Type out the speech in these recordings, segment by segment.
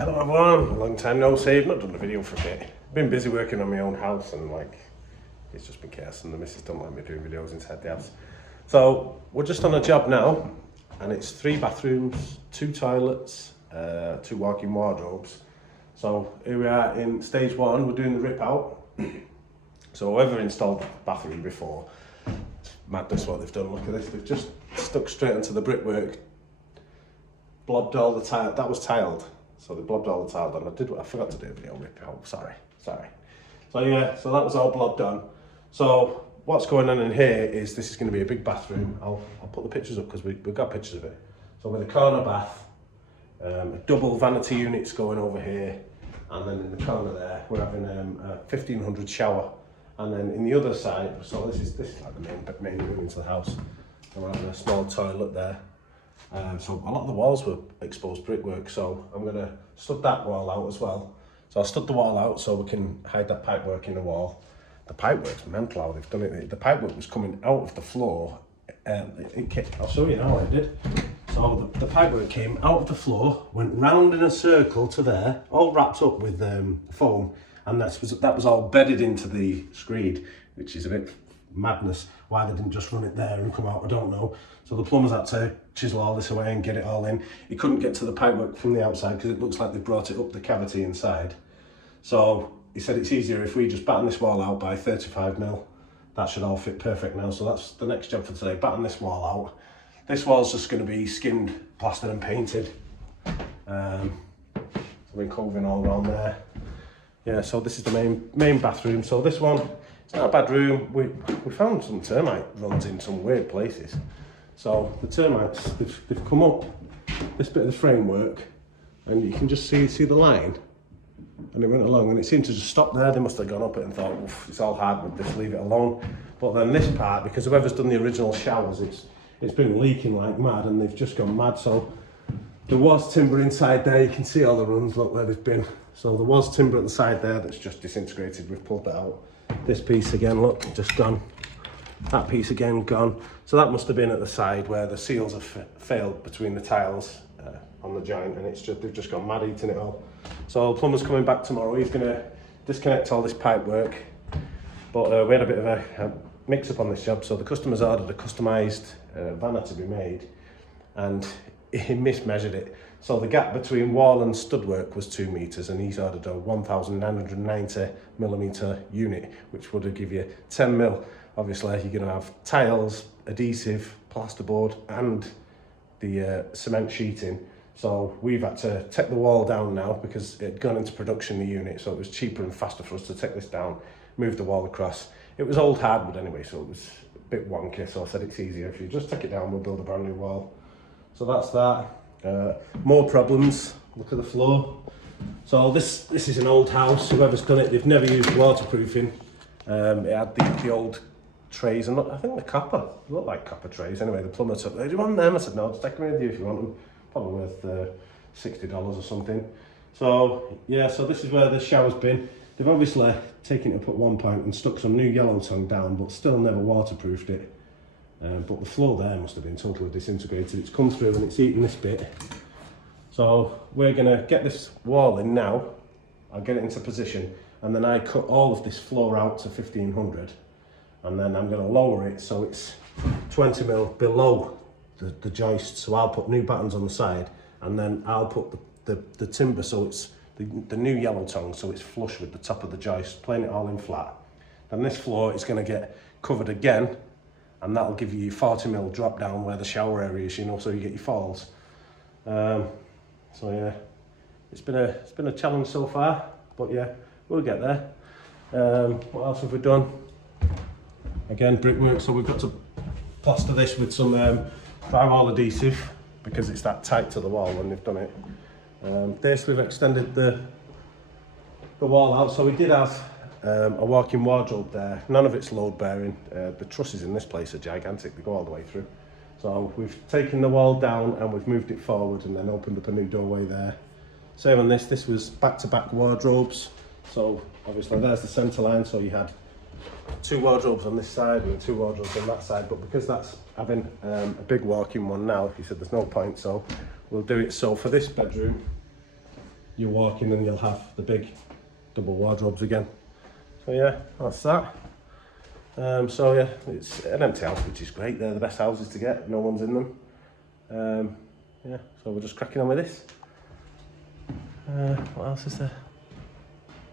Hello everyone, long time no see, I've not done a video for a bit. Been busy working on my own house and it's just been chaos and the missus don't like me doing videos inside the house. So we're just on a job now and it's 3 bathrooms, 2 toilets, 2 walk-in wardrobes. So here we are in stage 1, we're doing the rip out. So whoever installed the bathroom before, it's madness what they've done, look at this, they've just stuck straight onto the brickwork, blobbed all the tile, that was tiled. So they blobbed all the tile down. I forgot to do a video rip out, sorry. So yeah, so that was all blobbed on. So what's going on in here is this is going to be a big bathroom. I'll put the pictures up because we've got pictures of it. So with a corner bath, double vanity units going over here, and then in the corner there we're having a 1500 shower, and then in the other side, so this is like the main room into the house. And we're having a small toilet there. So a lot of the walls were exposed brickwork, so I'm going to stud that wall out as well. So I'll stud the wall out so we can hide that pipework in the wall. The pipework's mental how they've done it. The pipework was coming out of the floor. I'll show you how it did. So the pipework came out of the floor, went round in a circle to there, all wrapped up with foam, and that was all bedded into the screed, which is a bit madness. Why they didn't just run it there and come out, I don't know. So the plumbers had to chisel all this away and get it all in. He couldn't get to the pipework from the outside because it looks like they brought it up the cavity inside. So he said it's easier if we just batten this wall out by 35mm. That should all fit perfect now. So that's the next job for today, batten this wall out. This wall's just going to be skinned, plastered and painted. So we're covering all around there. Yeah, so this is the main bathroom. So this one, it's not a bad room. We found some termite runs in some weird places. So the termites, they've come up this bit of the framework, and you can just see the line, and it went along, and it seemed to just stop there. They must have gone up it and thought, oof, it's all hard with this, leave it alone. But then this part, because whoever's done the original showers, it's been leaking like mad, and they've just gone mad. So there was timber inside there. You can see all the runs, look where they've been. So there was timber at the side there that's just disintegrated. We've pulled that out. This piece again, look, just gone. That piece again gone. So that must have been at the side where the seals have failed between the tiles on the joint, and they've just gone mad eating it all. So the plumber's coming back tomorrow. He's going to disconnect all this pipe work. But we had a bit of a mix-up on this job. So the customer's ordered a customised vanna to be made, and he mismeasured it. So the gap between wall and stud work was 2 meters, and he's ordered a 1990mm unit, which would give you 10mm. Obviously, you're going to have tiles, adhesive, plasterboard, and the cement sheeting. So we've had to take the wall down now because it had gone into production, the unit, so it was cheaper and faster for us to take this down, move the wall across. It was old hardwood anyway, so it was a bit wonky, so I said it's easier if you just take it down, we'll build a brand new wall. So that's that. More problems, look at the floor. So this is an old house, whoever's done it, they've never used waterproofing. It had the old trays, and I think the copper, they look like copper trays. Anyway, the plumber took, do you want them? I said, no, just take them with you if you want them. Probably worth $60 or something. So yeah, so this is where the shower's been. They've obviously taken it up at one point and stuck some new yellow tongue down, but still never waterproofed it. But the floor there must have been totally disintegrated. It's come through and it's eaten this bit. So we're gonna get this wall in now. I'll get it into position, and then I cut all of this floor out to 1500, and then I'm gonna lower it so it's 20mm below the joist. So I'll put new battens on the side, and then I'll put the timber so it's the new yellow tongue, so it's flush with the top of the joist, plane it all in flat. Then this floor is gonna get covered again, and that'll give you 40mm drop down where the shower area is, you know, so you get your falls. So yeah, it's been a challenge so far, but yeah, we'll get there. What else have we done? Again, brickwork, so we've got to plaster this with some drywall adhesive because it's that tight to the wall when they've done it. This, we've extended the wall out, so we did have a walk-in wardrobe there. None of it's load bearing. The trusses in this place are gigantic, they go all the way through. So we've taken the wall down and we've moved it forward and then opened up a new doorway there. Same on this was back-to-back wardrobes. So obviously there's the centre line, so you had 2 wardrobes on this side and 2 wardrobes on that side, but because that's having a big walk-in one now, he said there's no point, so we'll do it. So for this bedroom, you walk in and you'll have the big double wardrobes again. So yeah, that's that. So yeah, it's an empty house, which is great. They're the best houses to get. No one's in them. Yeah, so we're just cracking on with this. What else is there?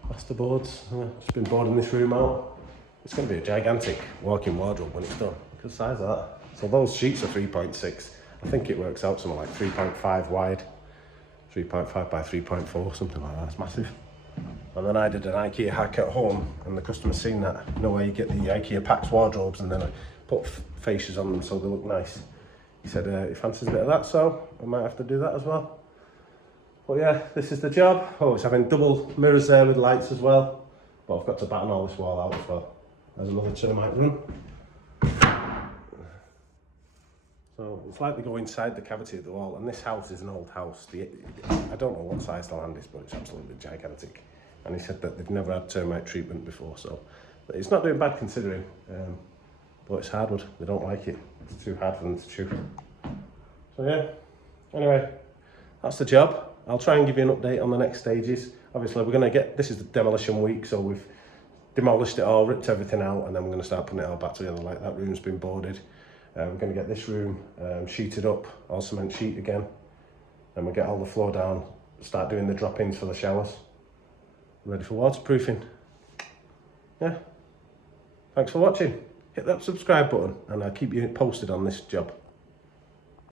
Plasterboards. Just been boarding this room out. It's going to be a gigantic walk-in wardrobe when it's done. Look at the size of that. So those sheets are 3.6. I think it works out something like 3.5 wide, 3.5 by 3.4, something like that. It's massive. And then I did an IKEA hack at home, and the customer's seen that. You know where you get the IKEA Pax wardrobes, and then I put fascias on them so they look nice. He said he fancies a bit of that, so I might have to do that as well. But yeah, this is the job. Oh, it's having double mirrors there with lights as well. But I've got to batten all this wall out as well. There's another termite room. So it's like they go inside the cavity of the wall, and this house is an old house. I don't know what size the land is, but it's absolutely gigantic. And he said that they've never had termite treatment before, so it's not doing bad considering. But it's hardwood. They don't like it. It's too hard for them to chew. So yeah. Anyway, that's the job. I'll try and give you an update on the next stages. Obviously, we're going to get, this is the demolition week, so we've demolished it all, ripped everything out, and then we're going to start putting it all back together. Like that room's been boarded. We're going to get this room sheeted up, all cement sheet again. Then we'll get all the floor down, start doing the drop-ins for the showers. Ready for waterproofing. Yeah. Thanks for watching. Hit that subscribe button, and I'll keep you posted on this job.